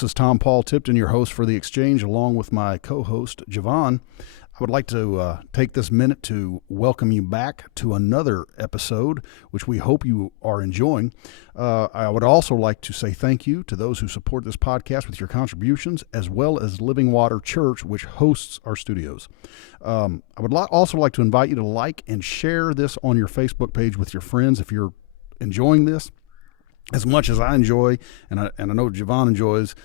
This is Tom Paul Tipton, your host for The Exchange, along with my co-host, JaVaughn. I would like to take this minute to welcome you back to another episode, which we hope you are enjoying. I would also like to say thank you to those who support this podcast with your contributions, as well as Living Water Church, which hosts our studios. I would also like to invite you to like and share this on your Facebook page with your friends if you're enjoying this as much as I enjoy, and I know JaVaughn enjoys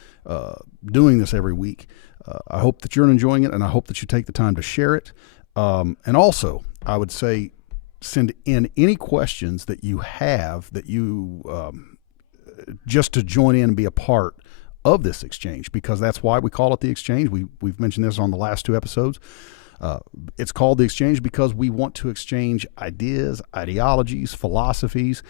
doing this every week. I hope that you're enjoying it, and I hope that you take the time to share it. And also, I would say send in any questions that you have that you just to join in and be a part of this exchange, because that's why we call it The Exchange. We've mentioned this on the last two episodes. It's called The Exchange because we want to exchange ideas, ideologies, philosophies.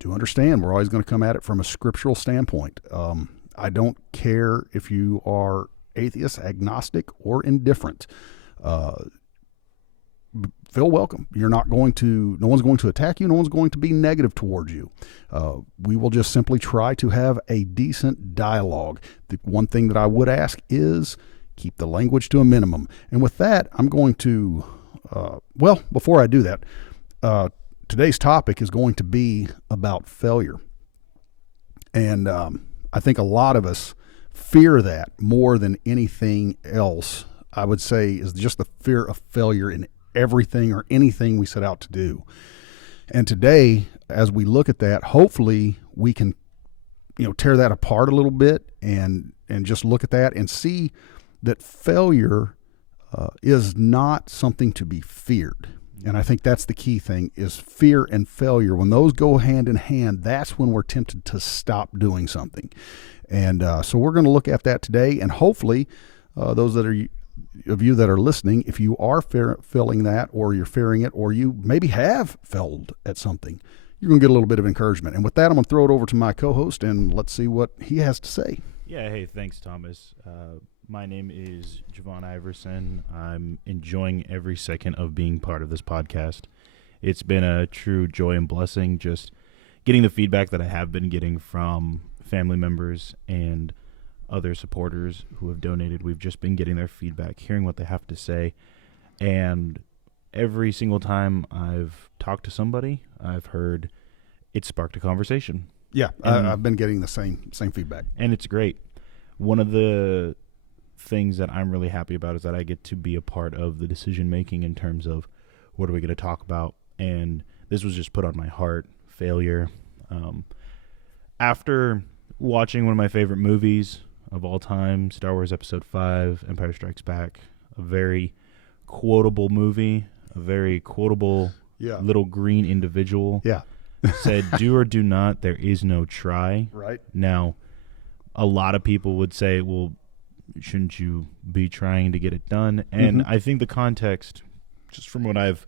To understand, we're always going to come at it from a scriptural standpoint. I don't care if you are atheist, agnostic, or indifferent. Feel welcome. No one's going to attack you. No one's going to be negative towards you. We will just simply try to have a decent dialogue. The one thing that I would ask is keep the language to a minimum. And with that, I'm going to, before I do that, today's topic is going to be about failure. And I think a lot of us fear that more than anything else. I would say is just the fear of failure in everything or anything we set out to do. And today, as we look at that, hopefully we can, tear that apart a little bit and just look at that and see that failure is not something to be feared. And I think that's the key thing is fear and failure. When those go hand in hand, that's when we're tempted to stop doing something. And so we're going to look at that today. And hopefully those of you that are listening, if you are feeling that or you're fearing it or you maybe have failed at something, you're going to get a little bit of encouragement. And with that, I'm going to throw it over to my co-host and let's see what he has to say. Yeah, hey, thanks, Thomas. My name is JaVaughn Iversen. I'm enjoying every second of being part of this podcast. It's been a true joy and blessing just getting the feedback that I have been getting from family members and other supporters who have donated. We've just been getting their feedback, hearing what they have to say. And every single time I've talked to somebody, I've heard it sparked a conversation. Yeah, I've been getting the same feedback. And it's great. One of the things that I'm really happy about is that I get to be a part of the decision making in terms of what are we going to talk about. And this was just put on my heart, failure. After watching one of my favorite movies of all time, Star Wars Episode 5, Empire Strikes Back, a very quotable movie, a very quotable little green individual said, do or do not, there is no try. Right. Now, a lot of people would say, well, shouldn't you be trying to get it done? And I think the context, just from what I've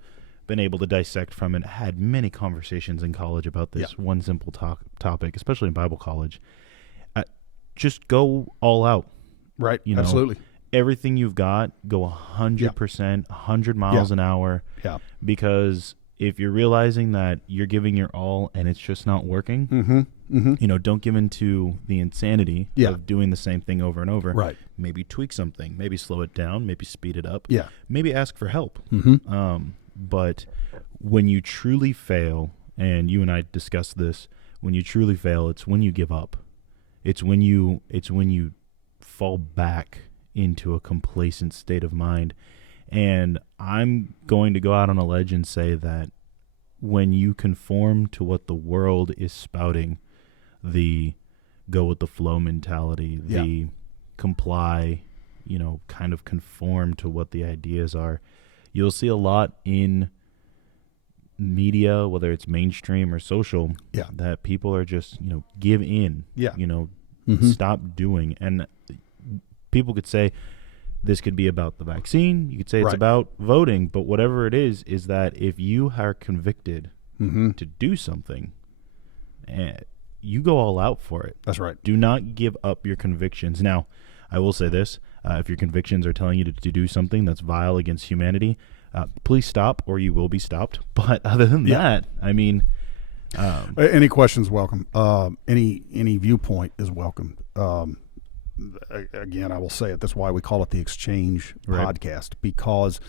been able to dissect from it, had many conversations in college about this one simple topic, especially in Bible college. Just go all out. Right, absolutely. Everything you've got, go 100%, 100 miles an hour. Yeah. Because if you're realizing that you're giving your all and it's just not working, don't give in to the insanity of doing the same thing over and over. Right. Maybe tweak something, maybe slow it down, maybe speed it up. Yeah. Maybe ask for help. But when you truly fail, and you and I discussed this, when you truly fail, it's when you give up. It's when you fall back into a complacent state of mind. And I'm going to go out on a ledge and say that when you conform to what the world is spouting, the go with the flow mentality, the comply, kind of conform to what the ideas are, you'll see a lot in media, whether it's mainstream or social, that people are just, give in, stop doing. And people could say, this could be about the vaccine. You could say it's about voting. But whatever it is that if you are convicted to do something, you go all out for it. That's right. Do not give up your convictions. Now, I will say this. If your convictions are telling you to do something that's vile against humanity, please stop or you will be stopped. But other than that, I mean, Any questions, welcome. Any viewpoint is welcome. Again, I will say it. That's why we call it the Exchange Podcast, because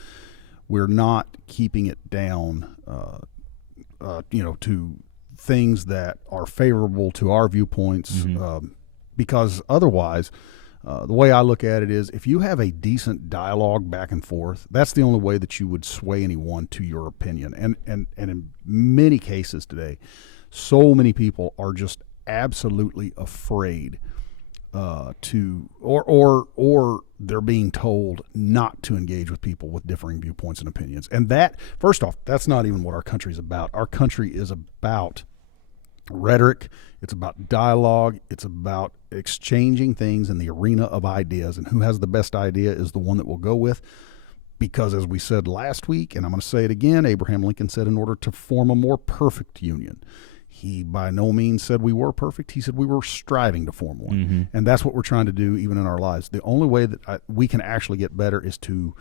we're not keeping it down, to things that are favorable to our viewpoints, because otherwise, the way I look at it is, if you have a decent dialogue back and forth, that's the only way that you would sway anyone to your opinion. And in many cases today, so many people are just absolutely afraid or they're being told not to engage with people with differing viewpoints and opinions. And that, first off, that's not even what our country is about. Our country is about rhetoric. It's about dialogue. It's about exchanging things in the arena of ideas, and who has the best idea is the one that we'll go with. Because as we said last week, and I'm going to say it again, Abraham Lincoln said, in order to form a more perfect union, he by no means said we were perfect. He said we were striving to form one. And that's what we're trying to do even in our lives. The only way that we can actually get better is to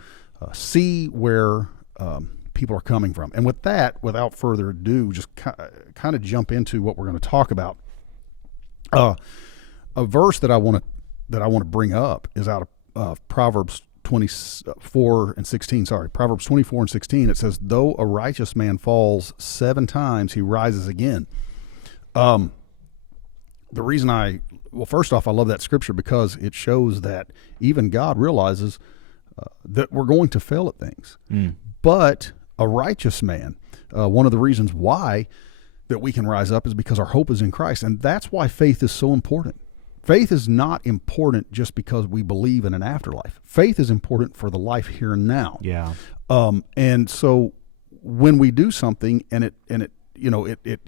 see where people are coming from. And with that, without further ado, just kind of jump into what we're going to talk about. A verse that I want to bring up is out of Proverbs 24 and 16. Proverbs 24 and 16. It says, "Though a righteous man falls 7 times, he rises again." The reason first off, I love that scripture because it shows that even God realizes that we're going to fail at things. But a righteous man, one of the reasons why that we can rise up is because our hope is in Christ. And that's why faith is so important. Faith is not important just because we believe in an afterlife. Faith is important for the life here and now. Yeah. And so when we do something and it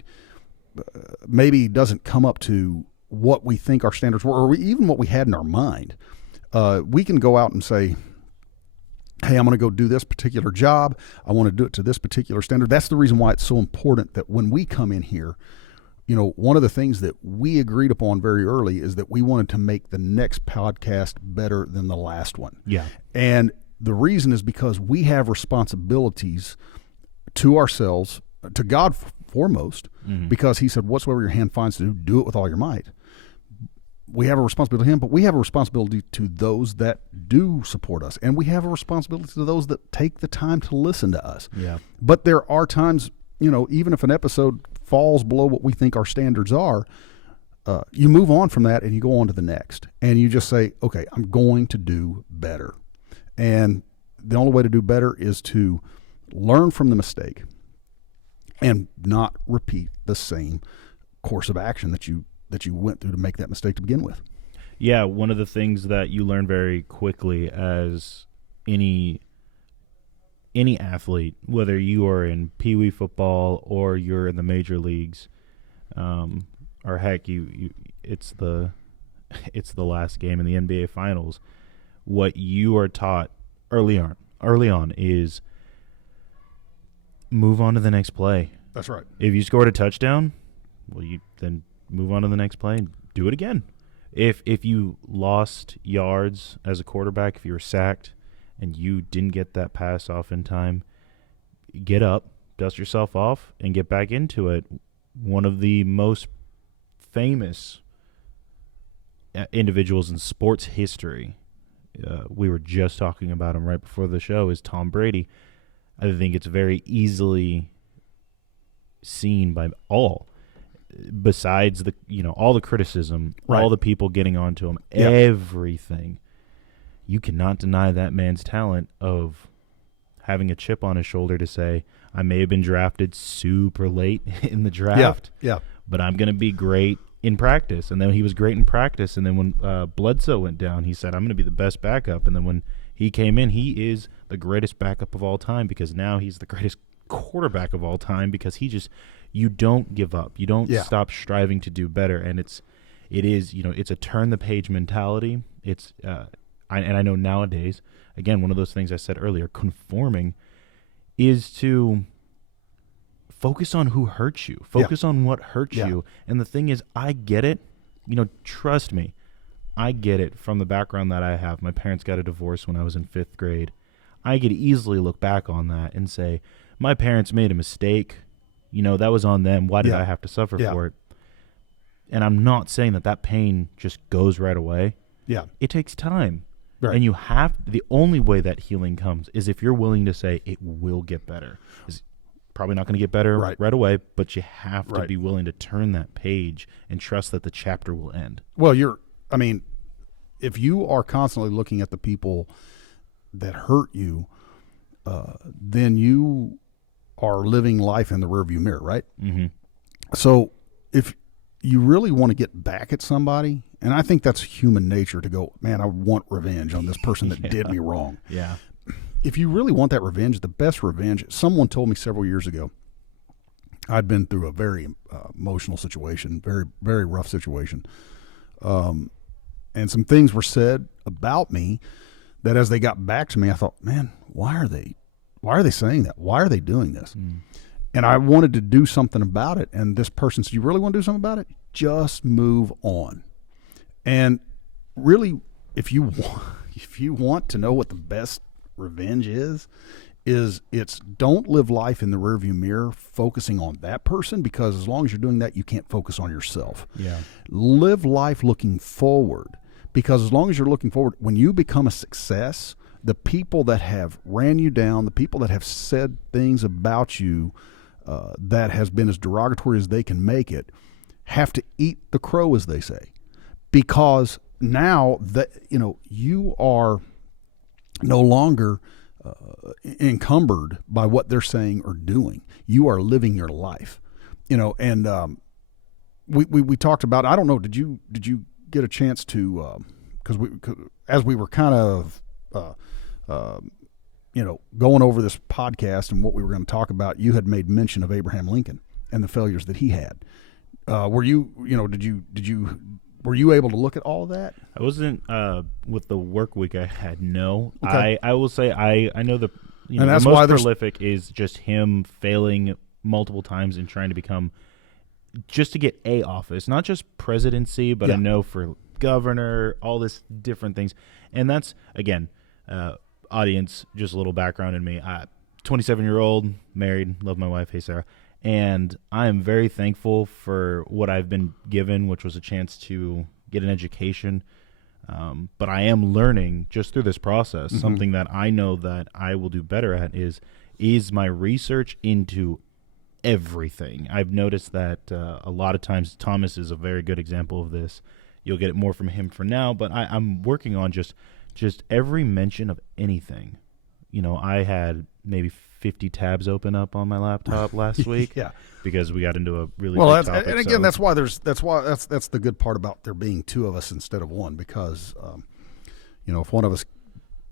maybe doesn't come up to what we think our standards were, or even what we had in our mind, we can go out and say, hey, I'm going to go do this particular job. I want to do it to this particular standard. That's the reason why it's so important that when we come in here, one of the things that we agreed upon very early is that we wanted to make the next podcast better than the last one. Yeah. And the reason is because we have responsibilities to ourselves, to God foremost, because he said, whatsoever your hand finds to do, do it with all your might. We have a responsibility to him, but we have a responsibility to those that do support us. And we have a responsibility to those that take the time to listen to us. Yeah. But there are times, even if an episode falls below what we think our standards are, you move on from that and you go on to the next. And you just say, okay, I'm going to do better. And the only way to do better is to learn from the mistake and not repeat the same course of action that you went through to make that mistake to begin with. Yeah, one of the things that you learn very quickly as any athlete, whether you are in Pee Wee football or you're in the major leagues, or heck, it's the last game in the NBA Finals. What you are taught early on is move on to the next play. That's right. If you scored a touchdown, well, you then move on to the next play and do it again. If you lost yards as a quarterback, if you were sacked and you didn't get that pass off in time, get up, dust yourself off, and get back into it. One of the most famous individuals in sports history, we were just talking about him right before the show, is Tom Brady. I think it's very easily seen by all, besides all the criticism, right, all the people getting onto him, everything. You cannot deny that man's talent of having a chip on his shoulder to say, I may have been drafted super late in the draft, but I'm going to be great in practice. And then he was great in practice. And then when Bledsoe went down, he said, I'm going to be the best backup. And then when he came in, he is the greatest backup of all time, because now he's the greatest quarterback of all time, because you don't give up. You don't stop striving to do better. And it is it's a turn the page mentality. It's, I know nowadays, again, one of those things I said earlier, conforming is to focus on who hurts you. Focus on what hurts you. And the thing is, I get it. Trust me, I get it from the background that I have. My parents got a divorce when I was in 5th grade. I could easily look back on that and say, my parents made a mistake. That was on them. Why did Yeah. I have to suffer Yeah. for it? And I'm not saying that pain just goes right away. Yeah. It takes time. Right. And the only way that healing comes is if you're willing to say it will get better. It's probably not going to get better right away, but you have to be willing to turn that page and trust that the chapter will end. Well, if you are constantly looking at the people that hurt you, then you are living life in the rearview mirror, right? Mm-hmm. So if you really want to get back at somebody, and I think that's human nature to go, man, I want revenge on this person that did me wrong. Yeah. If you really want that revenge, the best revenge, someone told me several years ago, I'd been through a very emotional situation, very, very rough situation. And some things were said about me that as they got back to me, I thought, man, why are they saying that? Why are they doing this? Mm. And I wanted to do something about it. And this person said, you really want to do something about it? Just move on. And really, if you want to know what the best revenge is it's don't live life in the rearview mirror focusing on that person, because as long as you're doing that, you can't focus on yourself. Yeah. Live life looking forward, because as long as you're looking forward, when you become a success, the people that have ran you down, the people that have said things about you that has been as derogatory as they can make it, have to eat the crow, as they say, because now that you are no longer encumbered by what they're saying or doing. You are living your life, and we talked about, I don't know, did you get a chance to, because as we were kind of going over this podcast and what we were going to talk about, you had made mention of Abraham Lincoln and the failures that he had. Were you able to look at all of that? I wasn't with the work week I had. No, okay. I will say I know the and that's the most why prolific is just him failing multiple times and trying to become, just to get a office, not just presidency, but I know for governor, all this different things. And that's, again, audience, just a little background in me. 27-year-old, married, love my wife. Hey, Sarah. And I am very thankful for what I've been given, which was a chance to get an education. But I am learning just through this process. Mm-hmm. Something that I know that I will do better at is my research into everything. I've noticed that a lot of times, Thomas is a very good example of this. You'll get it more from him for now, but I'm working on just every mention of anything. I had maybe 50 tabs open up on my laptop last week. Yeah, because we got into a really big topic. And again, that's why that's the good part about there being two of us instead of one, because if one of us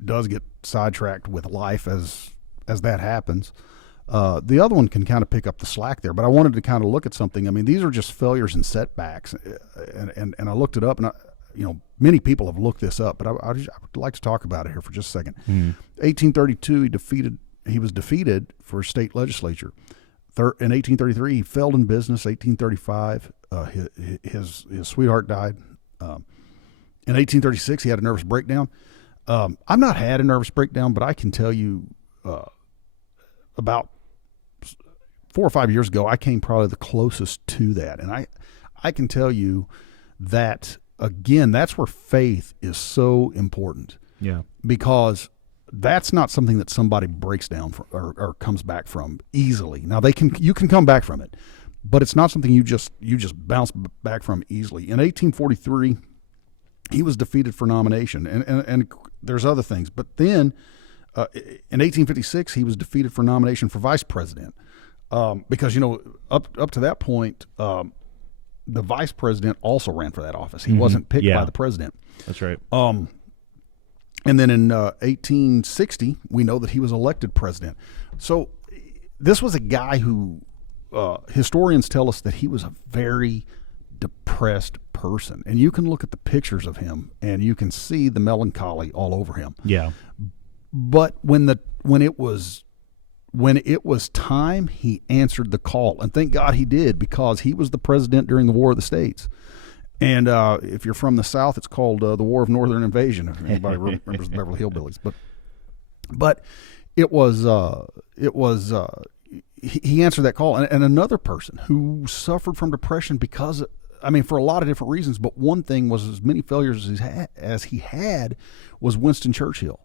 does get sidetracked with life as that happens, the other one can kind of pick up the slack there. But I wanted to kind of look at something. I mean, these are just failures and setbacks, and I looked it up, and many people have looked this up, but I would like to talk about it here for just a second. 1832, he was defeated for state legislature. In 1833, he failed in business. 1835, his sweetheart died. In 1836, he had a nervous breakdown. I've not had a nervous breakdown, but I can tell you about 4 or 5 years ago, I came probably the closest to that. And I can tell you that, again, that's where faith is so important. Yeah. Because that's not something that somebody breaks down from, or comes back from easily. Now you can come back from it, but it's not something you just bounce back from easily. In 1843, he was defeated for nomination, and there's other things. But then in 1856, he was defeated for nomination for vice president, because up to that point, the vice president also ran for that office. He wasn't picked by the president. That's right. And then in 1860, we know that he was elected president. So this was a guy who historians tell us that he was a very depressed person. And you can look at the pictures of him, and you can see the melancholy all over him. Yeah. But when it was time, he answered the call. And thank God he did, because he was the president during the War of the States. And if you're from the South, it's called the War of Northern Invasion, if anybody remembers the Beverly Hillbillies. But it was he answered that call. And another person who suffered from depression because, for a lot of different reasons, but one thing was as many failures as he had was Winston Churchill.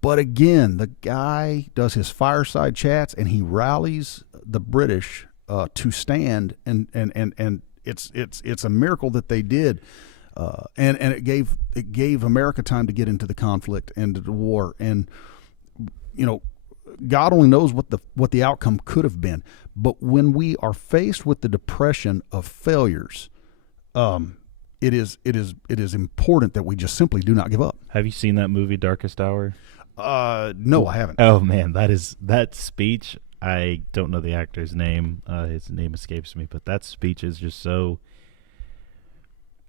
But again, the guy does his fireside chats and he rallies the British to stand, and it's a miracle that they did, and it gave America time to get into the conflict and the war, and God only knows what the outcome could have been. But when we are faced with the depression of failures, it is important that we just simply do not give up. Have you seen that movie Darkest Hour? No, I haven't. Oh man, that speech. I don't know the actor's name. His name escapes me, but that speech is just so.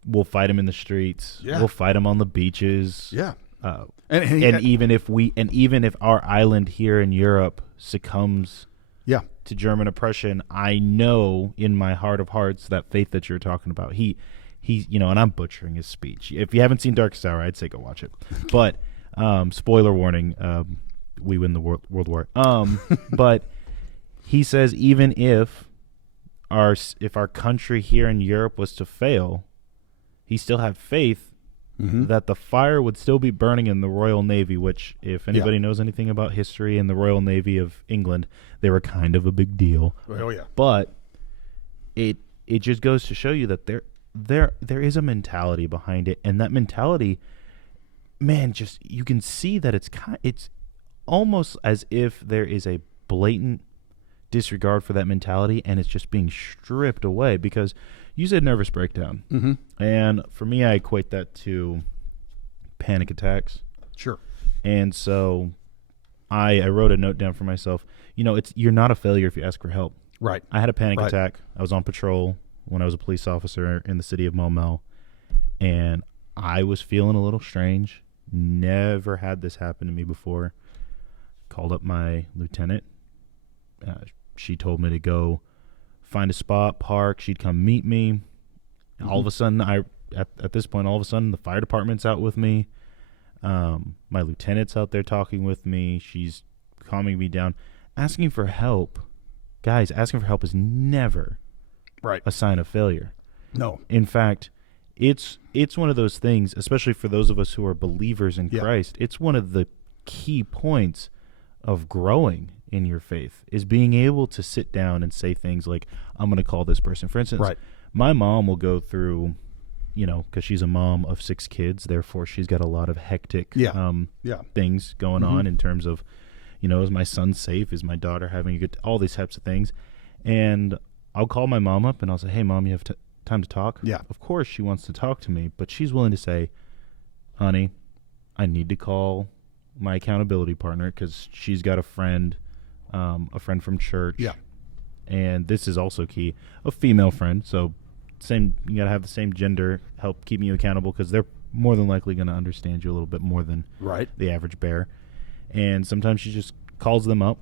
We'll fight him in the streets. Yeah. We'll fight him on the beaches. Yeah. And even if our island here in Europe succumbs, to German oppression, I know in my heart of hearts that faith that you're talking about. He's and I'm butchering his speech. If you haven't seen Darkest Hour, I'd say go watch it. But spoiler warning, we win the World War. But he says even if our country here in Europe was to fail, he still had faith that the fire would still be burning in the Royal Navy, which, if anybody knows anything about history and the Royal Navy of England, they were kind of a big deal. Oh yeah. But it just goes to show you that there is a mentality behind it, and that mentality, man, just you can see that it's almost as if there is a blatant disregard for that mentality, and it's just being stripped away. Because you said nervous breakdown, and for me, I equate that to panic attacks. Sure. And so I wrote a note down for myself. You're not a failure if you ask for help. Right. I had a panic attack. I was on patrol when I was a police officer in the city of Momel, and I was feeling a little strange. Never had this happen to me before. Called up my lieutenant. She told me to go find a spot, park. She'd come meet me. All of a sudden, at this point, the fire department's out with me. My lieutenant's out there talking with me. She's calming me down. Asking for help. Guys, asking for help is never a sign of failure. No. In fact, it's one of those things, especially for those of us who are believers in Christ, it's one of the key points of growing in your faith, is being able to sit down and say things like, I'm going to call this person. For instance, my mom will go through, because she's a mom of 6 kids, therefore she's got a lot of hectic things going on in terms of, is my son safe? Is my daughter having a good, all these types of things. And I'll call my mom up and I'll say, hey, Mom, you have time to talk? Yeah. Of course she wants to talk to me, but she's willing to say, honey, I need to call my accountability partner because she's got a friend from church. Yeah. And this is also key, a female friend. So you got to have the same gender help keeping you accountable, because they're more than likely going to understand you a little bit more than the average bear. And sometimes she just calls them up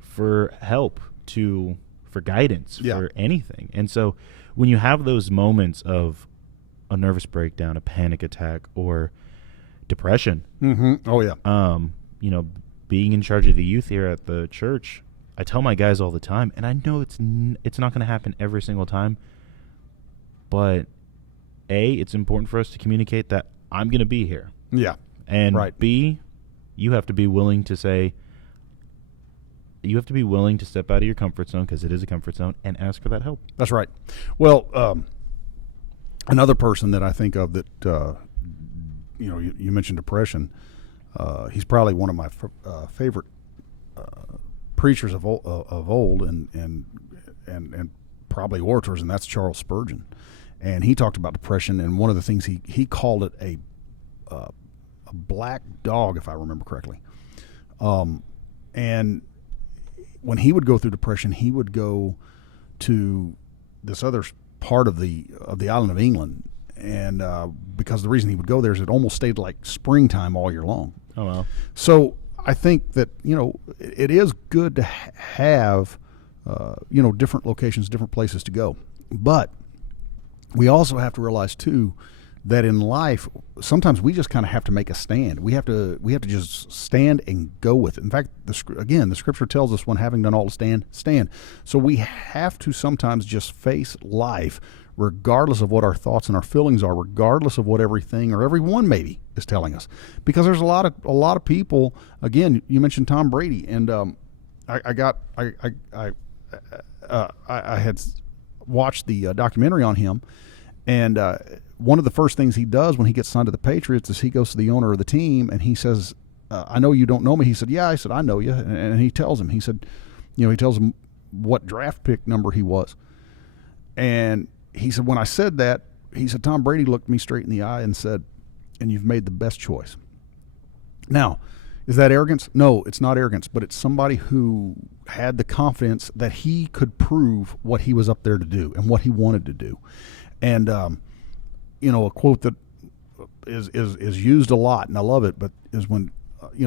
for help, for guidance, for anything. And so when you have those moments of a nervous breakdown, a panic attack, or depression, being in charge of the youth here at the church, I tell my guys all the time, and I know it's not going to happen every single time, but A, it's important for us to communicate that I'm going to be here. Yeah. And B, you have to be willing to say, you have to be willing to step out of your comfort zone, because it is a comfort zone, and ask for that help. That's right. Well, another person that I think of that, you mentioned depression. He's probably one of my favorite preachers of old, and probably orators, and that's Charles Spurgeon. And he talked about depression, and one of the things he called it a black dog, if I remember correctly. And when he would go through depression, he would go to this other part of the island of England, and because the reason he would go there is it almost stayed like springtime all year long. Oh, well. So I think that, it is good to have, different locations, different places to go. But we also have to realize, too, that in life, sometimes we just kind of have to make a stand. We have to just stand and go with it. In fact, the scripture tells us, when having done all to stand, stand. So we have to sometimes just face life, regardless of what our thoughts and our feelings are, regardless of what everything or everyone maybe is telling us. Because there's a lot of people. Again, you mentioned Tom Brady, and I had watched the documentary on him, and one of the first things he does when he gets signed to the Patriots is he goes to the owner of the team and he says, I know you don't know me. He said, yeah. I said, I know you. And he tells him, he said, he tells him what draft pick number he was. And he said, when I said that, he said, Tom Brady looked me straight in the eye and said, and you've made the best choice. Now, is that arrogance? No, it's not arrogance, but it's somebody who had the confidence that he could prove what he was up there to do and what he wanted to do. And, a quote that is used a lot, and I love it, but is when,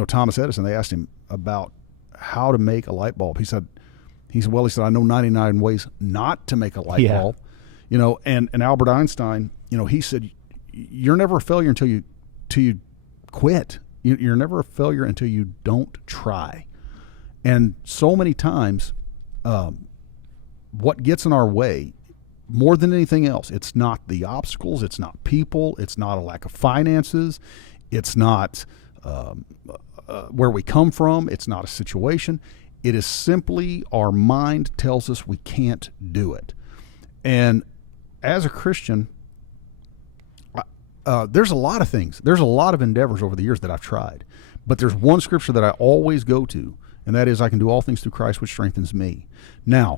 Thomas Edison, they asked him about how to make a light bulb. He said, I know 99 ways not to make a light bulb, and Albert Einstein, he said, you're never a failure until you quit. You're never a failure until you don't try. And so many times, what gets in our way, more than anything else, it's not the obstacles, it's not people, it's not a lack of finances, it's not where we come from, it's not a situation. It is simply our mind tells us we can't do it. And as a Christian, there's a lot of things. There's a lot of endeavors over the years that I've tried. But there's one scripture that I always go to, and that is, I can do all things through Christ which strengthens me. Now,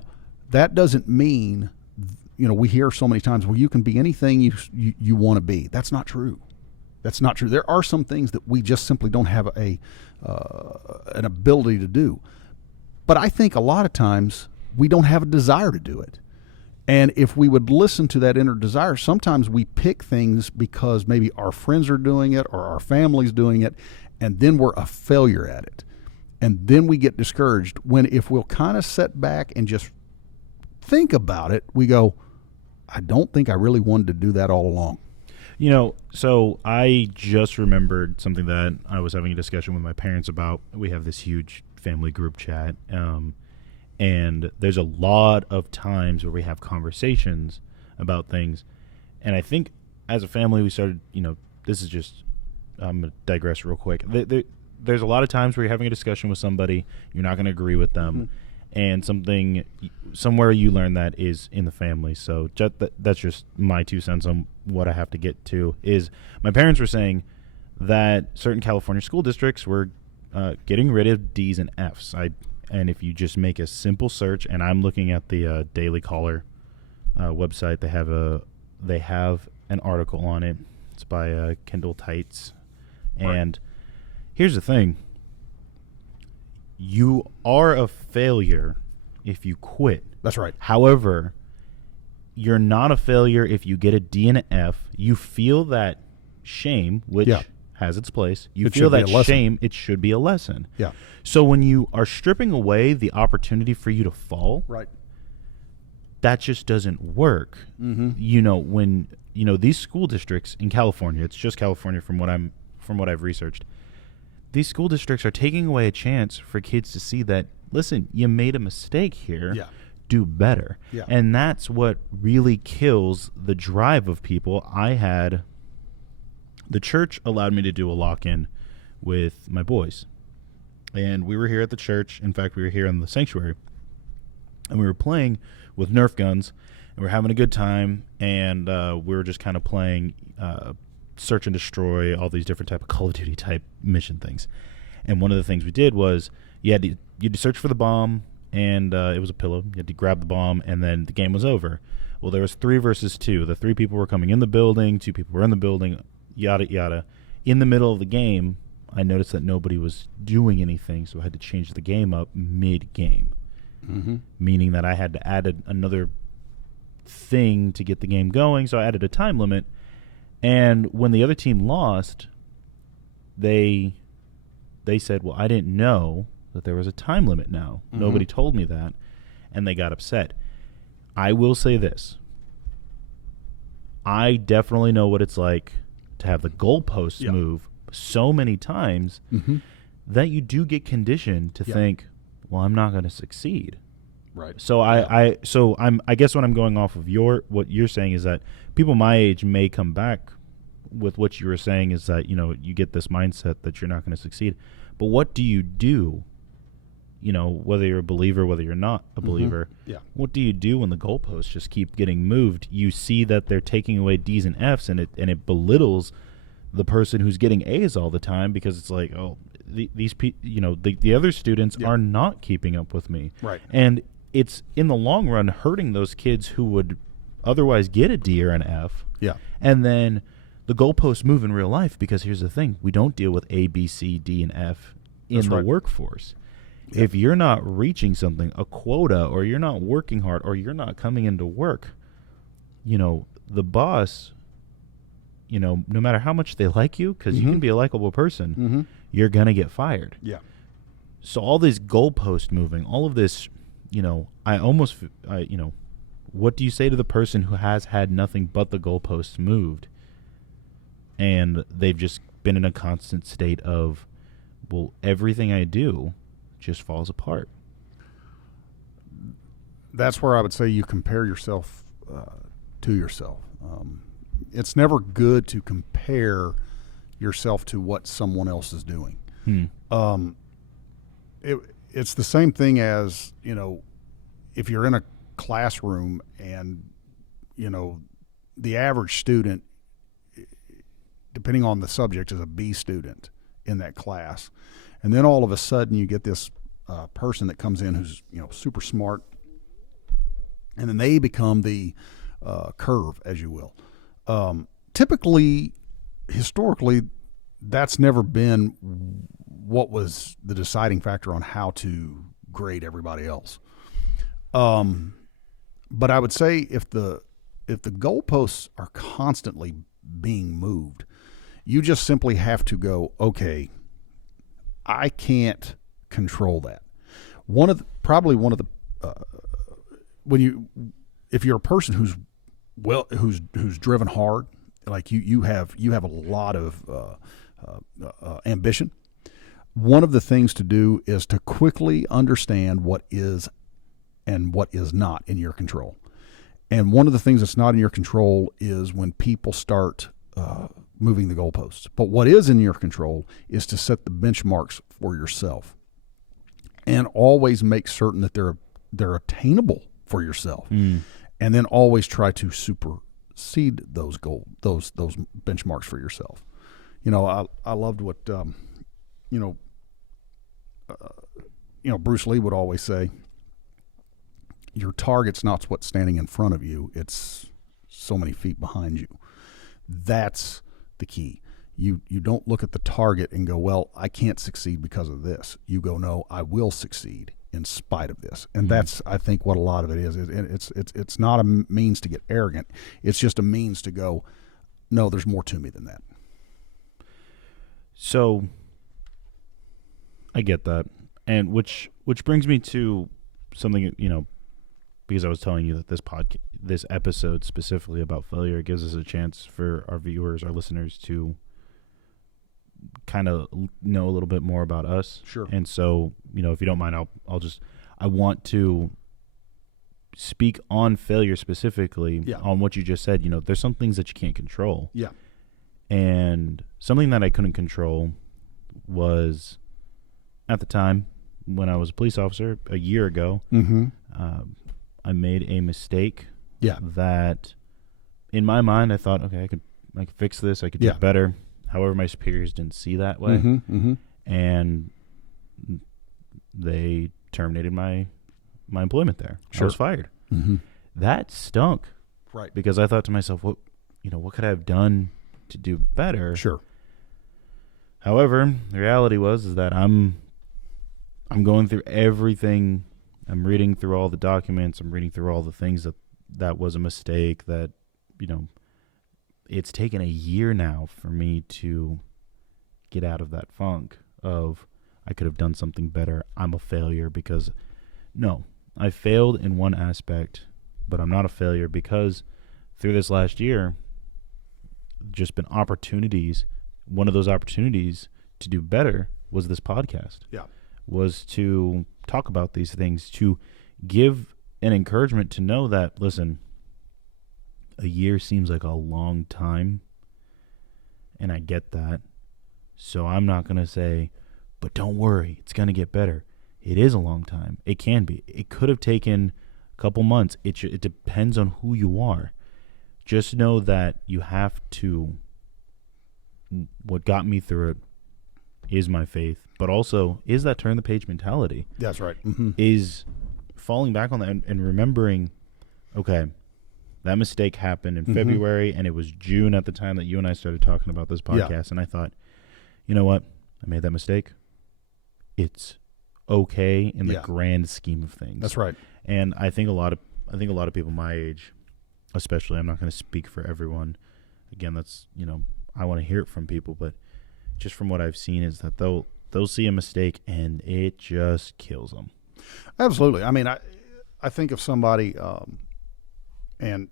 that doesn't mean, we hear so many times, well, you can be anything you want to be. That's not true. That's not true. There are some things that we just simply don't have an ability to do. But I think a lot of times we don't have a desire to do it. And if we would listen to that inner desire, sometimes we pick things because maybe our friends are doing it or our family's doing it, and then we're a failure at it. And then we get discouraged, when if we'll kind of sit back and just think about it, we go, I don't think I really wanted to do that all along. So I just remembered something that I was having a discussion with my parents about. We have this huge family group chat, and there's a lot of times where we have conversations about things. And I think as a family, we started, this is just, I'm going to digress real quick. There's a lot of times where you're having a discussion with somebody, you're not going to agree with them. Mm-hmm. And somewhere you learn that is in the family. So that's just my 2 cents on what I have to get to. Is my parents were saying that certain California school districts were getting rid of D's and F's. And if you just make a simple search, and I'm looking at the Daily Caller website, they have an article on it. It's by Kendall Tights. And here's the thing. You are a failure if you quit. That's right. However, you're not a failure if you get a D and an F. You feel that shame, which has its place. You feel that shame, it should be a lesson. Yeah. So when you are stripping away the opportunity for you to fall, right, that just doesn't work. Mm-hmm. When these school districts in California, it's just California from what I've researched. These school districts are taking away a chance for kids to see that, listen, you made a mistake here. Yeah. Do better. Yeah. And that's what really kills the drive of people. The church allowed me to do a lock-in with my boys. And we were here at the church. In fact, we were here in the sanctuary. And we were playing with Nerf guns. And we were having a good time. And we were just kind of playing search and destroy, all these different type of Call of Duty type mission things. And one of the things we did was you had to search for the bomb, and it was a pillow. You had to grab the bomb, and then the game was over. Well, there was 3 versus 2. The 3 people were coming in the building, 2 people were in the building, yada, yada. In the middle of the game, I noticed that nobody was doing anything, so I had to change the game up mid-game, meaning that I had to add another thing to get the game going, so I added a time limit. And when the other team lost, they said, well, I didn't know that there was a time limit now. Mm-hmm. Nobody told me that, and they got upset. I will say this. I definitely know what it's like to have the goalposts Yeah. move so many times that you do get conditioned to think, well, I'm not going to succeed. Right. So I guess what I'm going off of what you're saying is that people my age may come back with what you were saying is that, you get this mindset that you're not going to succeed. But what do you do? Whether you're a believer, whether you're not a believer, what do you do when the goalposts just keep getting moved? You see that they're taking away D's and F's, and it belittles the person who's getting A's all the time, because it's like, oh, the other students are not keeping up with me. Right. And it's in the long run hurting those kids who would otherwise get a D or an F. Yeah. And then the goalposts move in real life, because here's the thing: we don't deal with A, B, C, D, and F in the workforce. Yeah. If you're not reaching something, a quota, or you're not working hard, or you're not coming into work, the boss, no matter how much they like you, because you can be a likable person, you're going to get fired. Yeah. So all this goalpost moving, all of this, what do you say to the person who has had nothing but the goalposts moved, and they've just been in a constant state of, well, everything I do just falls apart? That's where I would say you compare yourself to yourself. It's never good to compare yourself to what someone else is doing. It's the same thing as, if you're in a classroom and, the average student, depending on the subject, is a B student in that class. And then all of a sudden you get this person that comes in who's, super smart, and then they become the curve, as you will. Typically, historically, that's never been what was the deciding factor on how to grade everybody else. But I would say if the goalposts are constantly being moved, you just simply have to go, okay, I can't control that. If you're a person who's driven hard, like you have a lot of ambition, one of the things to do is to quickly understand what is and what is not in your control. And one of the things that's not in your control is when people start moving the goalposts. But what is in your control is to set the benchmarks for yourself, and always make certain that they're attainable for yourself, and then always try to supersede those benchmarks for yourself. I loved what Bruce Lee would always say: your target's not what's standing in front of you; it's so many feet behind you. That's the key. You don't look at the target and go, well, I can't succeed because of this. You go, no, I will succeed in spite of this. And that's, I think, what a lot of it is. It's not a means to get arrogant. It's just a means to go, no, there's more to me than that. So I get that. And which brings me to something, because I was telling you that this episode specifically about failure gives us a chance for our viewers, our listeners, to kind of know a little bit more about us. Sure. And so, if you don't mind, I want to speak on failure specifically, on what you just said. There's some things that you can't control. Yeah. And something that I couldn't control was, at the time when I was a police officer a year ago, I made a mistake. Yeah. That, in my mind, I thought, okay, I could fix this. I could do it better. However, my superiors didn't see that way, and they terminated my employment there. Sure. I was fired. That stunk, right? Because I thought to myself, what could I have done to do better? Sure. However, the reality is that I'm going through everything. I'm reading through all the documents. I'm reading through all the things that was a mistake, that, it's taken a year now for me to get out of that funk of, I could have done something better. I'm a failure because, no, I failed in one aspect, but I'm not a failure because through this last year, just been opportunities. One of those opportunities to do better was this podcast. Yeah. Was to talk about these things, to give an encouragement to know that, listen, a year seems like a long time, and I get that. So I'm not going to say, but don't worry, it's going to get better. It is a long time. It can be. It could have taken a couple months. It depends on who you are. Just know that you have to, what got me through it is my faith, but also is that turn the page mentality. That's right. Mm-hmm. Is falling back on that and remembering, okay, that mistake happened in February, and it was June at the time that you and I started talking about this podcast. Yeah. And I thought, you know what? I made that mistake. It's okay in the grand scheme of things. That's right. And I think a lot of people my age, especially, I'm not going to speak for everyone. Again, that's, I want to hear it from people, but just from what I've seen is that they'll see a mistake and it just kills them. Absolutely. I mean, I think of somebody, and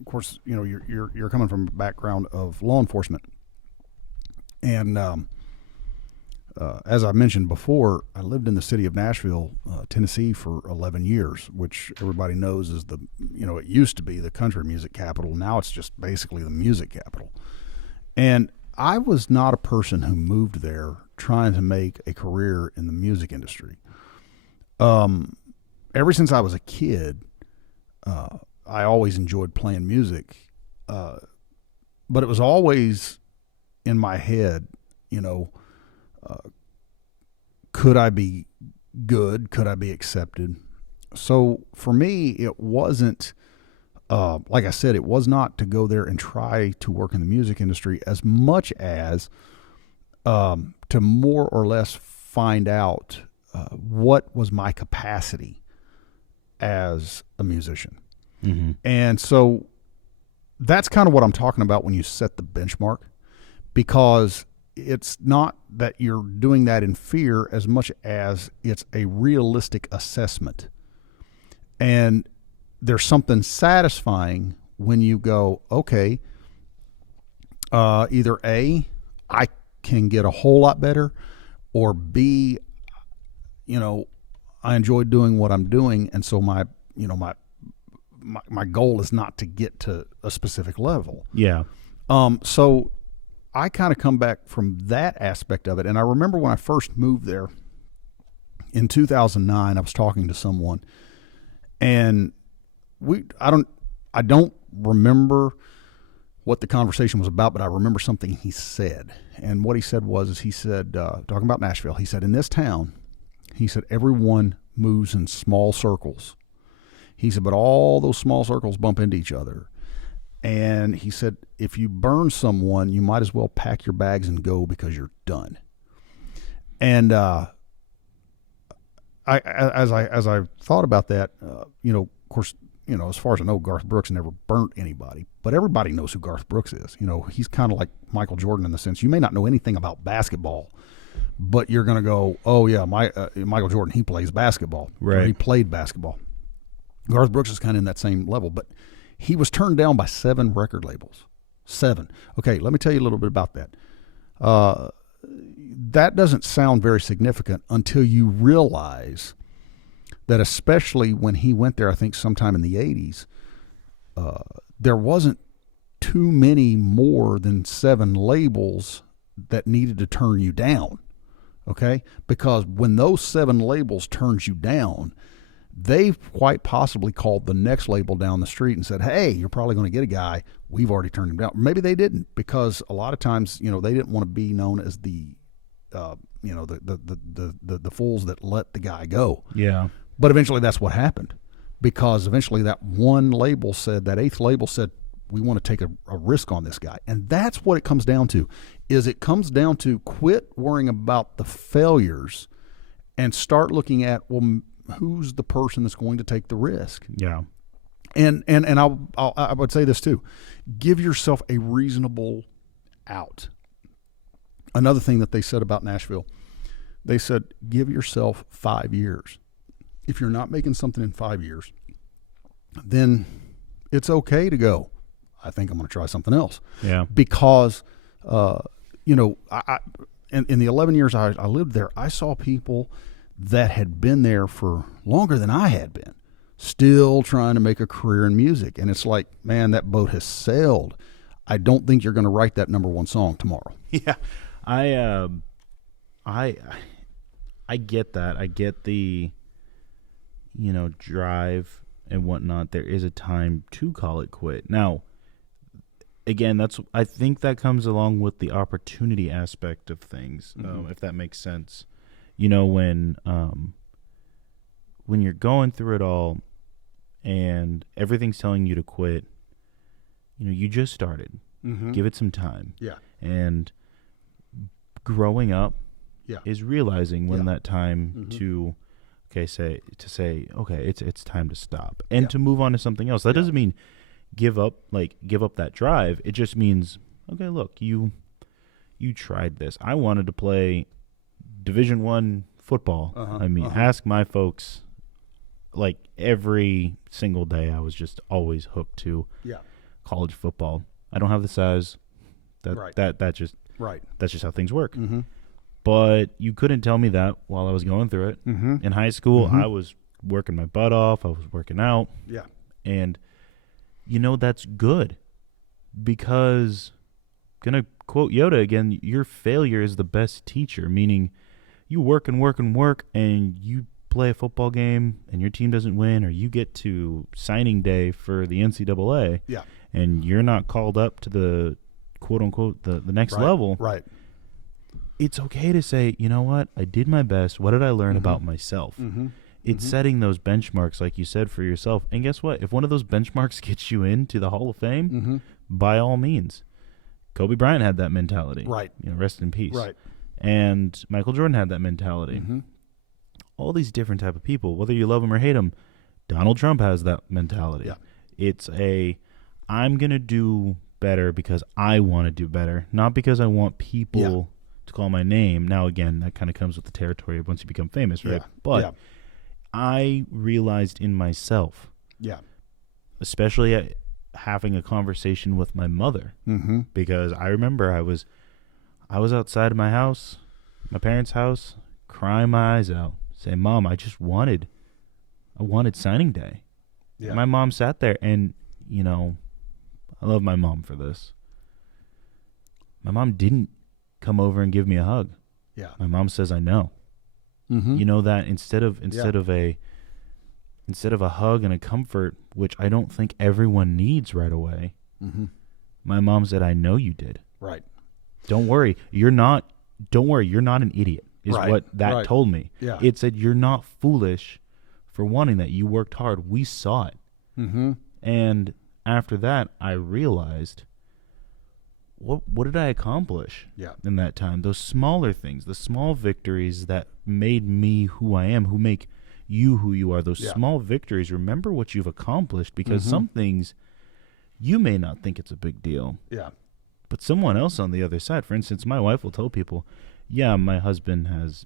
of course, you're coming from a background of law enforcement, and as I mentioned before, I lived in the city of Nashville, Tennessee, for 11 years, which everybody knows is it used to be the country music capital. Now it's just basically the music capital, and I was not a person who moved there trying to make a career in the music industry. Ever since I was a kid, I always enjoyed playing music, but it was always in my head, could I be good? Could I be accepted? So for me, it wasn't, like I said, it was not to go there and try to work in the music industry as much as to more or less find out what was my capacity as a musician. Mm-hmm. And so that's kind of what I'm talking about when you set the benchmark, because it's not that you're doing that in fear as much as it's a realistic assessment. And there's something satisfying when you go, okay, either A, I can get a whole lot better, or B, I enjoy doing what I'm doing, and so my goal is not to get to a specific level. Yeah. So I kind of come back from that aspect of it, and I remember when I first moved there in 2009, I was talking to someone, and I don't remember what the conversation was about, but I remember something he said. And what he said was, he said, talking about Nashville, he said, in this town, he said, everyone moves in small circles. He said, but all those small circles bump into each other. And he said, if you burn someone, you might as well pack your bags and go, because you're done. And as I thought about that, of course, as far as I know, Garth Brooks never burnt anybody, but everybody knows who Garth Brooks is. He's kind of like Michael Jordan in the sense you may not know anything about basketball, but you're going to go, oh yeah, Michael Jordan, he plays basketball. Right. Or he played basketball. Garth Brooks is kind of in that same level, but he was turned down by 7 record labels. 7. Okay, let me tell you a little bit about that. That doesn't sound very significant until you realize that, especially when he went there, I think sometime in the 80s, there wasn't too many more than 7 labels that needed to turn you down, okay? Because when those 7 labels turned you down, they quite possibly called the next label down the street and said, hey, you're probably going to get a guy. We've already turned him down. Maybe they didn't, because a lot of times, they didn't want to be known as the fools that let the guy go. Yeah. But eventually that's what happened, because eventually that 8th label said, we want to take a risk on this guy. And that's what it comes down to, quit worrying about the failures and start looking at, well, who's the person that's going to take the risk? Yeah. And I would say this too, give yourself a reasonable out. Another thing that they said about Nashville, they said, give yourself 5 years. If you're not making something in 5 years, then it's okay to go, I think I'm going to try something else. Yeah. Because, in the 11 years I lived there, I saw people that had been there for longer than I had been, still trying to make a career in music. And it's like, man, that boat has sailed. I don't think you're going to write that number one song tomorrow. Yeah. I get that. I get the, drive and whatnot. There is a time to call it quit. Now, again, I think that comes along with the opportunity aspect of things, if that makes sense. When you're going through it all and everything's telling you to quit, you just started. Mm-hmm. Give it some time. Yeah. And growing up is realizing when that time to say, okay, it's time to stop and to move on to something else. That doesn't mean give up that drive. It just means, okay, look, you tried this. I wanted to play Division I football. Ask my folks. Like every single day, I was just always hooked to college football. I don't have the size. That's just how things work. Mm-hmm. But you couldn't tell me that while I was going through it. Mm-hmm. In high school, I was working my butt off. I was working out. Yeah. And, that's good because, going to quote Yoda again, your failure is the best teacher, meaning you work and work and work and you play a football game and your team doesn't win, or you get to signing day for the NCAA and you're not called up to the quote-unquote the next level. Right. It's okay to say, you know what, I did my best. What did I learn about myself? Mm-hmm. It's setting those benchmarks, like you said, for yourself. And guess what? If one of those benchmarks gets you into the Hall of Fame, by all means. Kobe Bryant had that mentality. Right. Rest in peace. Right. And Michael Jordan had that mentality. Mm-hmm. All these different type of people, whether you love them or hate them, Donald Trump has that mentality. Yeah. It's I'm going to do better because I want to do better, not because I want people to call my name. Now, again, that kind of comes with the territory of once you become famous, right? But I realized in myself, especially having a conversation with my mother, because I remember I was outside of my house, my parents' house, crying my eyes out, saying, "Mom, I wanted signing day." Yeah. My mom sat there, and I love my mom for this. My mom didn't come over and give me a hug. Yeah. My mom says, "I know." Mm-hmm. That instead of a hug and a comfort, which I don't think everyone needs right away, my mom said, "I know you did. Right. Don't worry. You're not an idiot," is what that told me. Yeah. It said, "You're not foolish for wanting that. You worked hard. We saw it." Mm-hmm. And after that, I realized, what did I accomplish in that time? Those smaller things, the small victories that made me who I am, who make you who you are, those small victories. Remember what you've accomplished, because some things you may not think it's a big deal. Yeah. But someone else on the other side, for instance, my wife will tell people, "Yeah, my husband has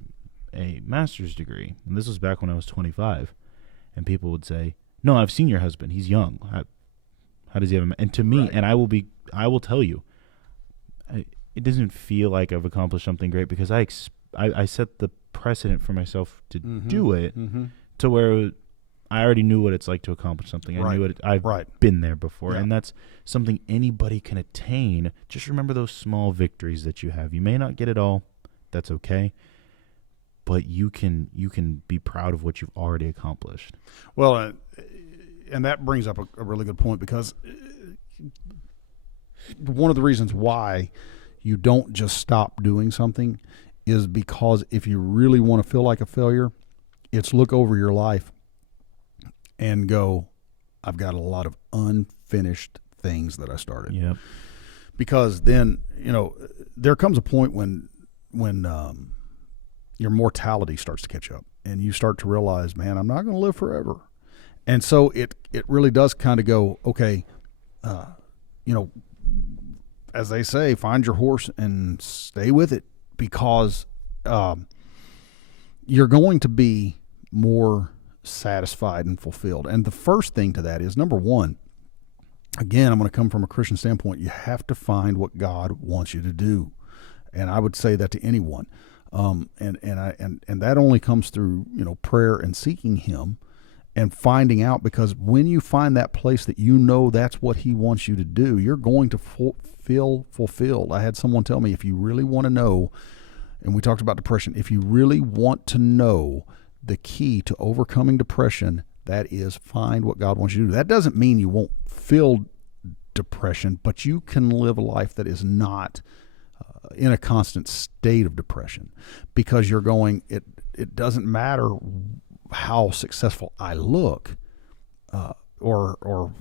a master's degree." And this was back when I was 25. And people would say, "No, I've seen your husband. He's young. How does he have a?" And to me, and I will tell you, it doesn't feel like I've accomplished something great, because I set the precedent for myself to do it to where I already knew what it's like to accomplish something. I knew it. I've been there before, and that's something anybody can attain. Just remember those small victories that you have. You may not get it all. That's okay. But you can be proud of what you've already accomplished. Well, and that brings up a really good point, because one of the reasons why you don't just stop doing something is because if you really want to feel like a failure, it's look over your life and go, "I've got a lot of unfinished things that I started." Yep. Because then, there comes a point when your mortality starts to catch up, and you start to realize, man, I'm not going to live forever. And so it really does kind of go, okay, as they say, find your horse and stay with it, because you're going to be more satisfied and fulfilled. And the first thing to that is, number one, again, I'm going to come from a Christian standpoint. You have to find what God wants you to do, and I would say that to anyone. And that only comes through prayer and seeking Him and finding out, because when you find that place that that's what He wants you to do, you're going to feel fulfilled. I had someone tell me, if you really want to know, and we talked about depression, if you really want to know the key to overcoming depression, that is, find what God wants you to do. That doesn't mean you won't feel depression, but you can live a life that is not in a constant state of depression, because you're going, it doesn't matter how successful I look, or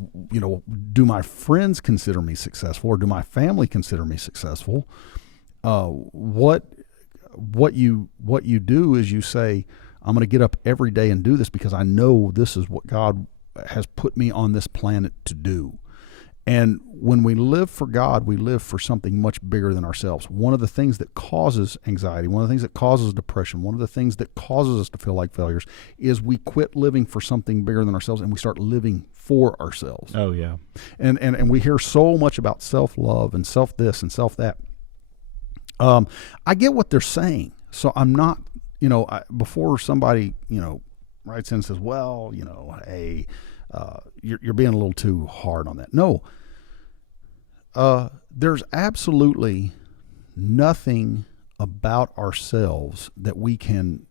do my friends consider me successful, or do my family consider me successful? What you do is you say, I'm going to get up every day and do this because I know this is what God has put me on this planet to do. And when we live for God, we live for something much bigger than ourselves. One of the things that causes anxiety, one of the things that causes depression, one of the things that causes us to feel like failures is we quit living for something bigger than ourselves and we start living for ourselves. Oh, yeah. And we hear so much about self-love and self-this and self-that. I get what they're saying. So I'm not, before somebody, writes in and says, well, hey, you're being a little too hard on that. No, there's absolutely nothing about ourselves that we can,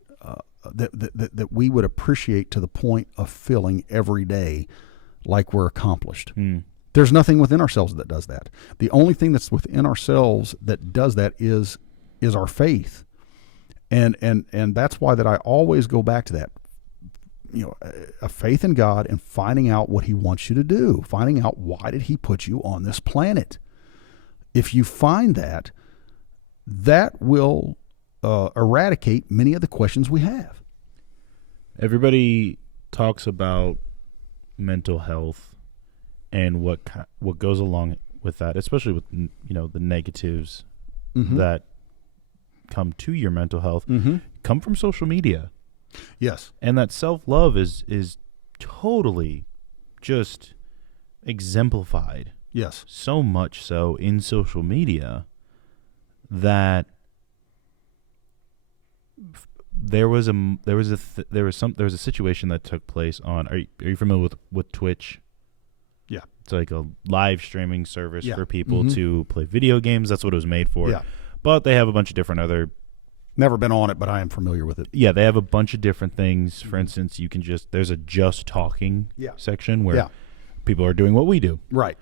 that we would appreciate to the point of feeling every day like we're accomplished. There's nothing within ourselves that does that. The only thing that's within ourselves that does that is our faith. And that's why that I always go back to that, a faith in God and finding out what He wants you to do, finding out why did He put you on this planet. If you find that, that will eradicate many of the questions we have. Everybody talks about mental health and what goes along with that, especially with the negatives that come to your mental health, come from social media. Yes. And that self-love is totally just exemplified. Yes. So much so in social media that there was a situation that took place on. Are you familiar with Twitch? Yeah. It's like a live streaming service Yeah. for people to play video games. That's what it was made for. Yeah. But they have a bunch of different other. Never been on it, but I am familiar with it. Yeah, they have a bunch of different things. For instance, you can there's a just talking section where people are doing what we do. Right.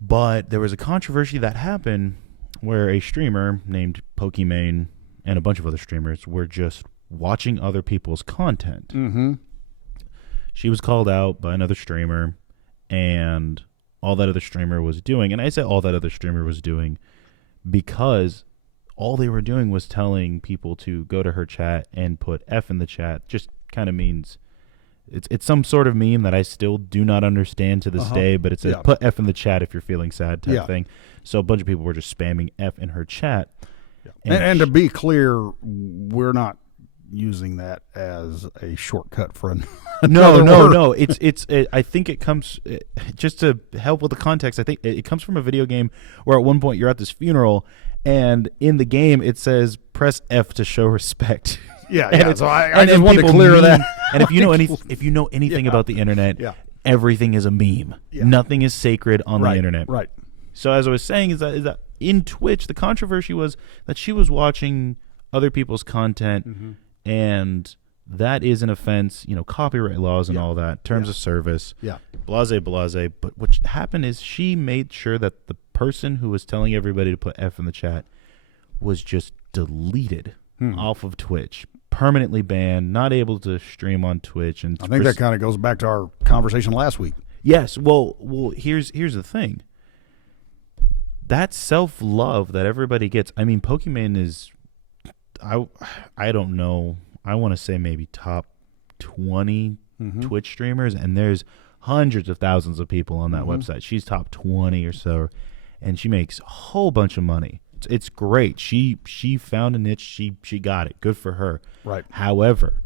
But there was a controversy that happened where a streamer named Pokimane and a bunch of other streamers were just watching other people's content. Mm-hmm. She was called out by another streamer, and all that other streamer was doing, and I say all that other streamer was doing because all they were doing was telling people to go to her chat and put F in the chat. Just kind of means it's some sort of meme that I still do not understand to this day, but it says put F in the chat if you're feeling sad type thing. So a bunch of people were just spamming F in her chat. Yeah. And to be clear, we're not using that as a shortcut for no. It's I think it comes just to help with the context. I think it comes from a video game where at one point you're at this funeral, and in the game it says press F to show respect. Yeah. So I just wanted to clear that. And if you know anything about the internet, everything is a meme. Yeah. Nothing is sacred on the internet. Right. So as I was saying, is that in Twitch the controversy was that she was watching other people's content, and that is an offense. Copyright laws and all that, terms of service. Yeah. Blase. But what happened is she made sure that the person who was telling everybody to put F in the chat was just deleted off of Twitch, permanently banned, not able to stream on Twitch. And I think that kind of goes back to our conversation last week. Yes. Well, here's the thing. That self-love that everybody gets. I mean, Pokimane is, I don't know. I want to say maybe top 20 Twitch streamers, and there's hundreds of thousands of people on that website. She's top 20 or so, and she makes a whole bunch of money. It's great. She found a niche. She got it. Good for her. Right. However,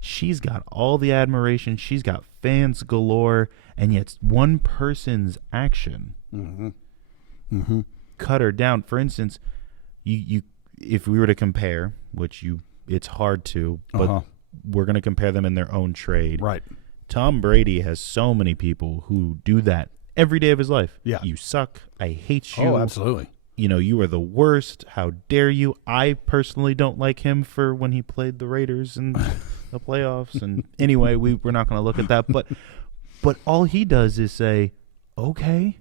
she's got all the admiration. She's got fans galore. And yet one person's action cut her down. For instance, you if we were to compare, it's hard to, but we're going to compare them in their own trade. Right. Tom Brady has so many people who do that every day of his life. Yeah. You suck. I hate you. Oh, absolutely. You are the worst. How dare you? I personally don't like him for when he played the Raiders in the playoffs. And anyway, we're not going to look at that. But all he does is say, okay.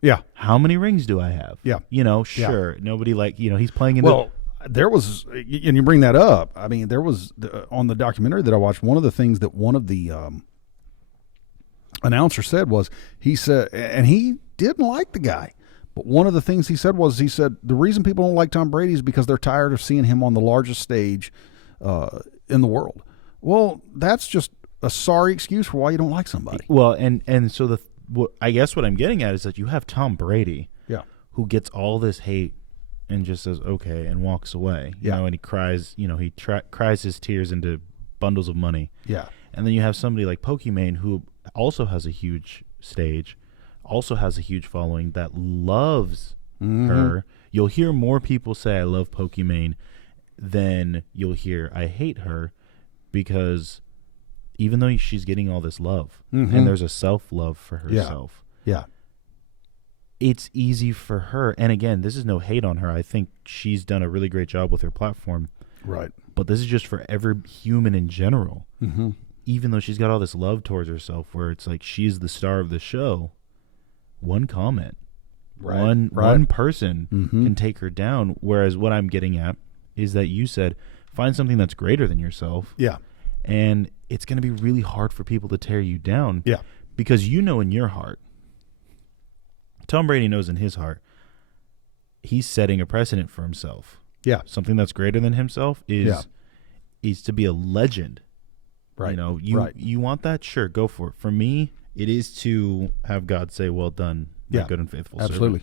Yeah. How many rings do I have? Yeah. Sure. Nobody he's playing in the... There was, and you bring that up, I mean, there was, on the documentary that I watched, one of the things that one of the announcer said was, he said, and he didn't like the guy, but one of the things he said, the reason people don't like Tom Brady is because they're tired of seeing him on the largest stage in the world. Well, that's just a sorry excuse for why you don't like somebody. Well, and so I guess what I'm getting at is that you have Tom Brady, who gets all this hate and just says okay and walks away. You know, and he cries. He cries his tears into bundles of money. Yeah, and then you have somebody like Pokimane who also has a huge stage, also has a huge following that loves her. You'll hear more people say I love Pokimane than you'll hear I hate her, because even though she's getting all this love and there's a self-love for herself. Yeah. It's easy for her. And again, this is no hate on her. I think she's done a really great job with her platform. Right. But this is just for every human in general. Even though she's got all this love towards herself where it's like she's the star of the show, one comment, one person can take her down. Whereas what I'm getting at is that you said, find something that's greater than yourself. Yeah. And it's going to be really hard for people to tear you down. Yeah. Because in your heart, Tom Brady knows in his heart, he's setting a precedent for himself. Yeah. Something that's greater than himself is to be a legend. Right. You want that? Sure, go for it. For me, it is to have God say, well done, my good and faithful servant. Absolutely.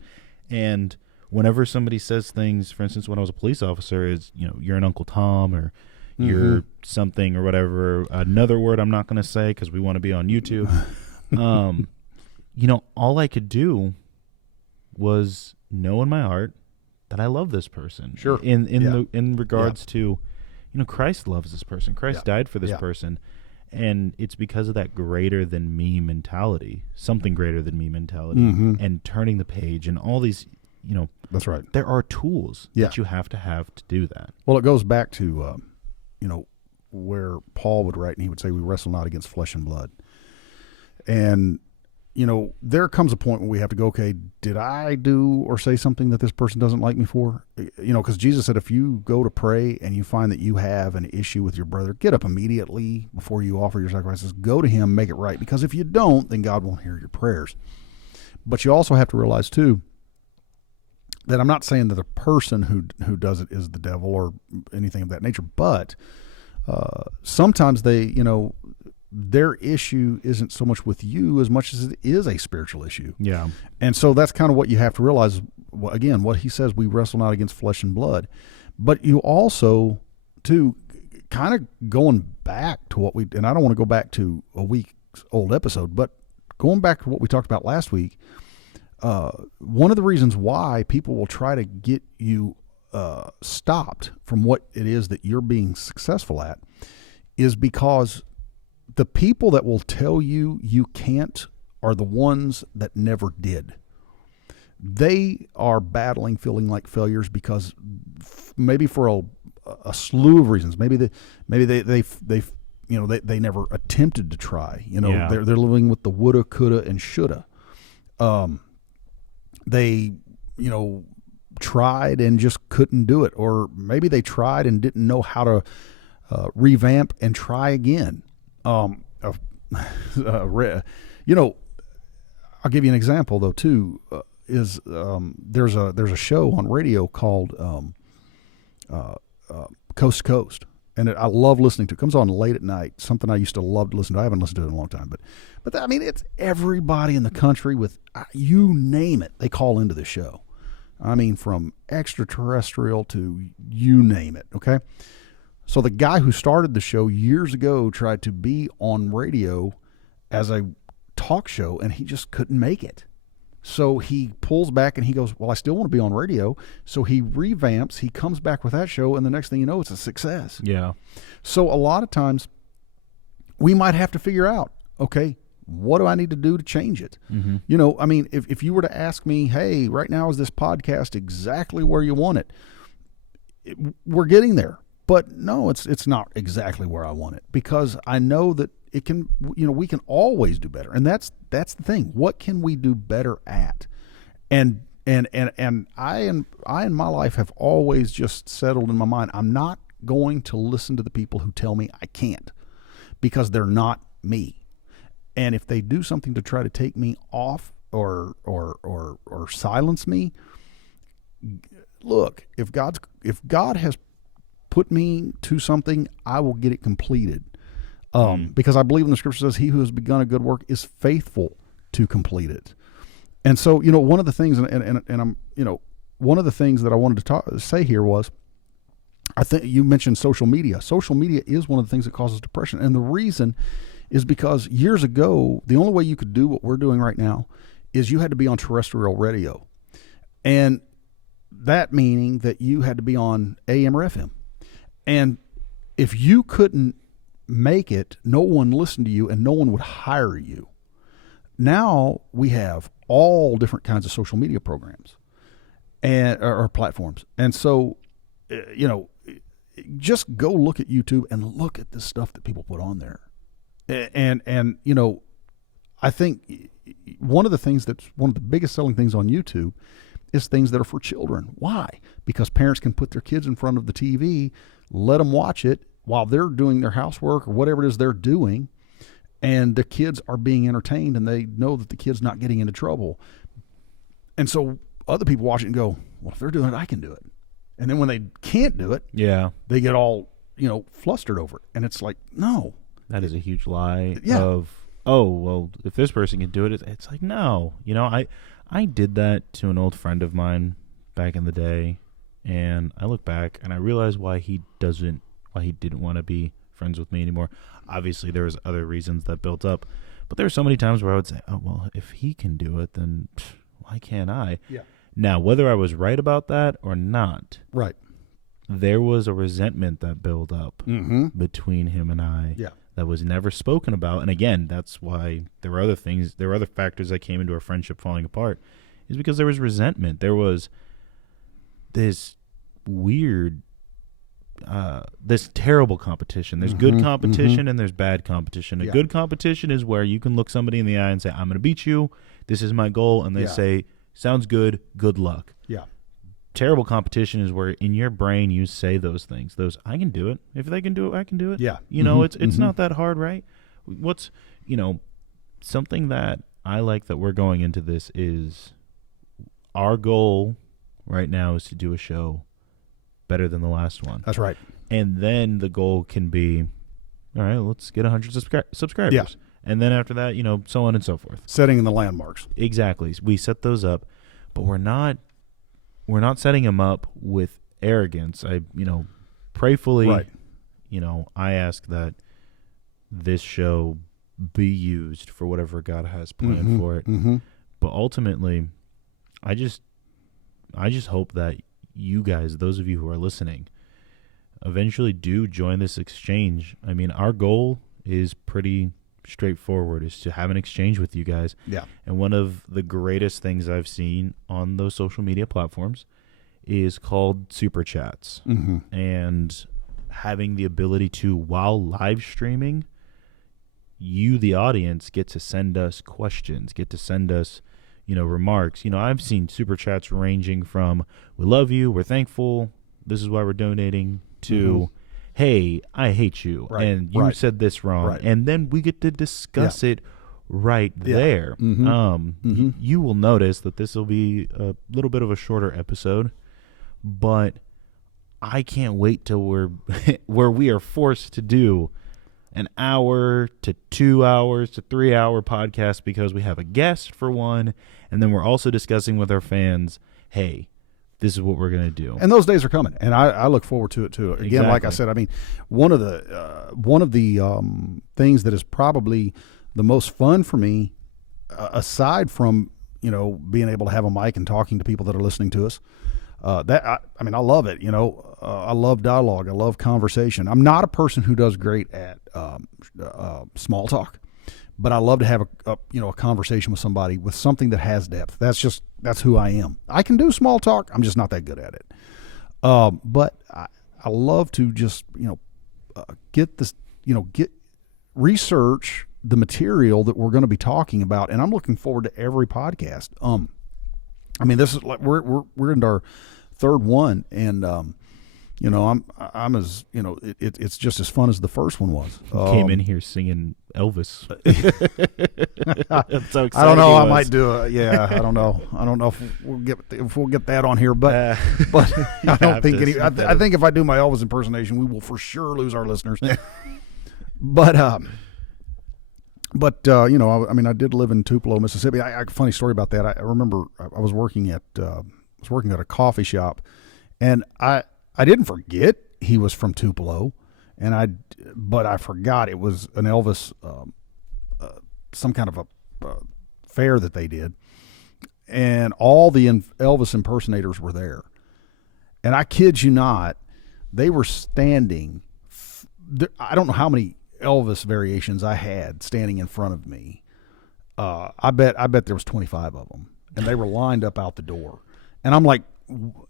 And whenever somebody says things, for instance, when I was a police officer, is, you're an Uncle Tom or you're something or whatever, another word I'm not going to say because we want to be on YouTube. All I could do was know in my heart that I love this person. Sure. In regards to, Christ loves this person. Christ died for this person. And it's because of that greater than me mentality, something greater than me mentality, and turning the page and all these, that's right. There are tools that you have to do that. Well, it goes back to, where Paul would write, and he would say, we wrestle not against flesh and blood. And, there comes a point when we have to go, okay, did I do or say something that this person doesn't like me for? Because Jesus said, if you go to pray and you find that you have an issue with your brother, get up immediately before you offer your sacrifices, go to him, make it right. Because if you don't, then God won't hear your prayers. But you also have to realize, too, that I'm not saying that the person who does it is the devil or anything of that nature, but sometimes they, their issue isn't so much with you as much as it is a spiritual issue. Yeah. And so that's kind of what you have to realize. Again, what he says, we wrestle not against flesh and blood. But you also, too, kind of going back to and I don't want to go back to a week's old episode, but going back to what we talked about last week, one of the reasons why people will try to get you stopped from what it is that you're being successful at is because the people that will tell you you can't are the ones that never did. They are battling, feeling like failures because maybe for a slew of reasons. Maybe they never attempted to try. They're living with the woulda, coulda, and shoulda. They tried and just couldn't do it, or maybe they tried and didn't know how to revamp and try again. I'll give you an example though too. There's a show on radio called Coast to Coast, and I love listening to. It comes on late at night. Something I used to love to listen to. I haven't listened to it in a long time, but I mean, it's everybody in the country with you name it. They call into the show. I mean, from extraterrestrial to you name it. Okay. So the guy who started the show years ago tried to be on radio as a talk show, and he just couldn't make it. So he pulls back and he goes, well, I still want to be on radio. So he revamps, he comes back with that show, and the next thing you know, it's a success. Yeah. So a lot of times we might have to figure out, okay, what do I need to do to change it? Mm-hmm. You know, I mean, if you were to ask me, hey, right now is this podcast exactly where you want it? We're getting there. But no, it's not exactly where I want it, because I know that it can, you know, we can always do better. And that's the thing. What can we do better at? And I in my life have always just settled in my mind, I'm not going to listen to the people who tell me I can't, because they're not me. And if they do something to try to take me off or silence me, look, if God has put me to something, I will get it completed. Because I believe in the scripture says, he who has begun a good work is faithful to complete it. And so, you know, one of the things, and I'm, you know, one of the things that I wanted to say here was, I think you mentioned social media. Social media is one of the things that causes depression. And the reason is because years ago, the only way you could do what we're doing right now is you had to be on terrestrial radio. And that meaning that you had to be on AM or FM. And if you couldn't make it, no one listened to you and no one would hire you. Now we have all different kinds of social media programs or platforms. And so, you know, just go look at YouTube and look at the stuff that people put on there. And you know, I think one of the biggest selling things on YouTube is things that are for children. Why? Because parents can put their kids in front of the TV, let them watch it while they're doing their housework or whatever it is they're doing, and the kids are being entertained, and they know that the kid's not getting into trouble. And so other people watch it and go, well, if they're doing it, I can do it. And then when they can't do it, they get all, you know, flustered over it. And it's like, no. That is a huge lie of, oh, well, if this person can do it, it's like, no. You know, I did that to an old friend of mine back in the day, and I look back and I realize why he didn't want to be friends with me anymore. Obviously, there was other reasons that built up, but there were so many times where I would say, oh, well, if he can do it, then why can't I? Yeah. Now, whether I was right about that or not, right, there was a resentment that built up between him and I. Yeah. That was never spoken about. And again, that's why there were other factors that came into our friendship falling apart, is because there was resentment. There was this weird, this terrible competition. There's good competition and there's bad competition. A good competition is where you can look somebody in the eye and say, I'm going to beat you. This is my goal. And they say, sounds good. Good luck. Yeah. Terrible competition is where in your brain you say those things. I can do it. If they can do it, I can do it. Yeah. You know, it's not that hard, right? What's, you know, something that I like that we're going into this is our goal right now is to do a show better than the last one. That's right. And then the goal can be, all right, let's get 100 subscribers. Yeah. And then after that, you know, so on and so forth. Setting the landmarks. Exactly. We set those up, but we're not setting them up with arrogance. Prayfully, I ask that this show be used for whatever God has planned for it. But ultimately, I just hope that you guys, those of you who are listening, eventually do join this exchange. I mean, our goal is pretty straightforward, is to have an exchange with you guys. Yeah. And one of the greatest things I've seen on those social media platforms is called super chats. And having the ability to, while live streaming, you, the audience, get to send us questions, get to send us, remarks. I've seen super chats ranging from, we love you, we're thankful, this is why we're donating, to, hey, I hate you, and you said this wrong. And then we get to discuss it right there. You will notice that this will be a little bit of a shorter episode, but I can't wait till we're where we are forced to do an hour to 2 hours to 3 hour podcast, because we have a guest for one, and then we're also discussing with our fans, hey, this is what we're going to do. And those days are coming, and I look forward to it too. Again, like I said, I mean, one of the things that is probably the most fun for me, aside from being able to have a mic and talking to people that are listening to us, I love it. I love dialogue. I love conversation. I'm not a person who does great at small talk, but I love to have a conversation with somebody with something that has depth. That's who I am. I can do small talk. I'm just not that good at it. But I love to just get this, research the material that we're going to be talking about, and I'm looking forward to every podcast. This is like we're into our third one, and I'm as it's just as fun as the first one was. Came in here singing Elvis. I'm so excited. I don't know. I might do it. Yeah, I don't know. I don't know if we'll get that on here, but I don't think any. I think if I do my Elvis impersonation, we will for sure lose our listeners. But I did live in Tupelo, Mississippi. A funny story about that. I remember I was working at a coffee shop, and I didn't forget he was from Tupelo, but I forgot it was an Elvis, some kind of a fair that they did, and all the Elvis impersonators were there, and I kid you not, they were standing. I don't know how many Elvis variations I had standing in front of me. I bet there was 25 of them, and they were lined up out the door. And I'm like,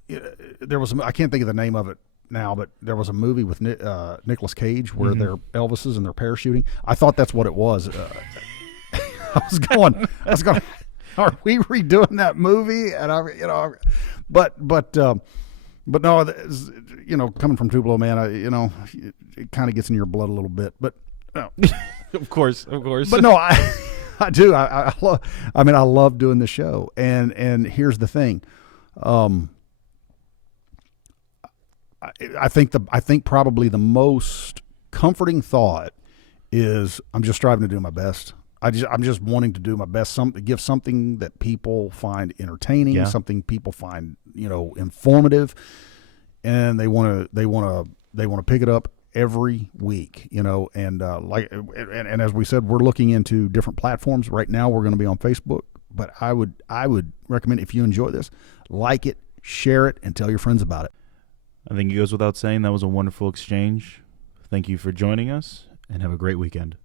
I can't think of the name of it now, but there was a movie with Nicolas Cage where they're Elvises and they're parachuting. I thought that's what it was. I was going, are we redoing that movie? And but no, coming from Tupelo, man, it kind of gets in your blood a little bit, but no. Of course. But no, I do. I love doing the show. And here's the thing. I think probably the most comforting thought is I'm just striving to do my best. I'm just wanting to do my best. Give something that people find entertaining, something people find informative, and they want to pick it up every week. And as we said, we're looking into different platforms right now. We're going to be on Facebook, but I would recommend, if you enjoy this, like it, share it, and tell your friends about it. I think it goes without saying that was a wonderful exchange. Thank you for joining us, and have a great weekend.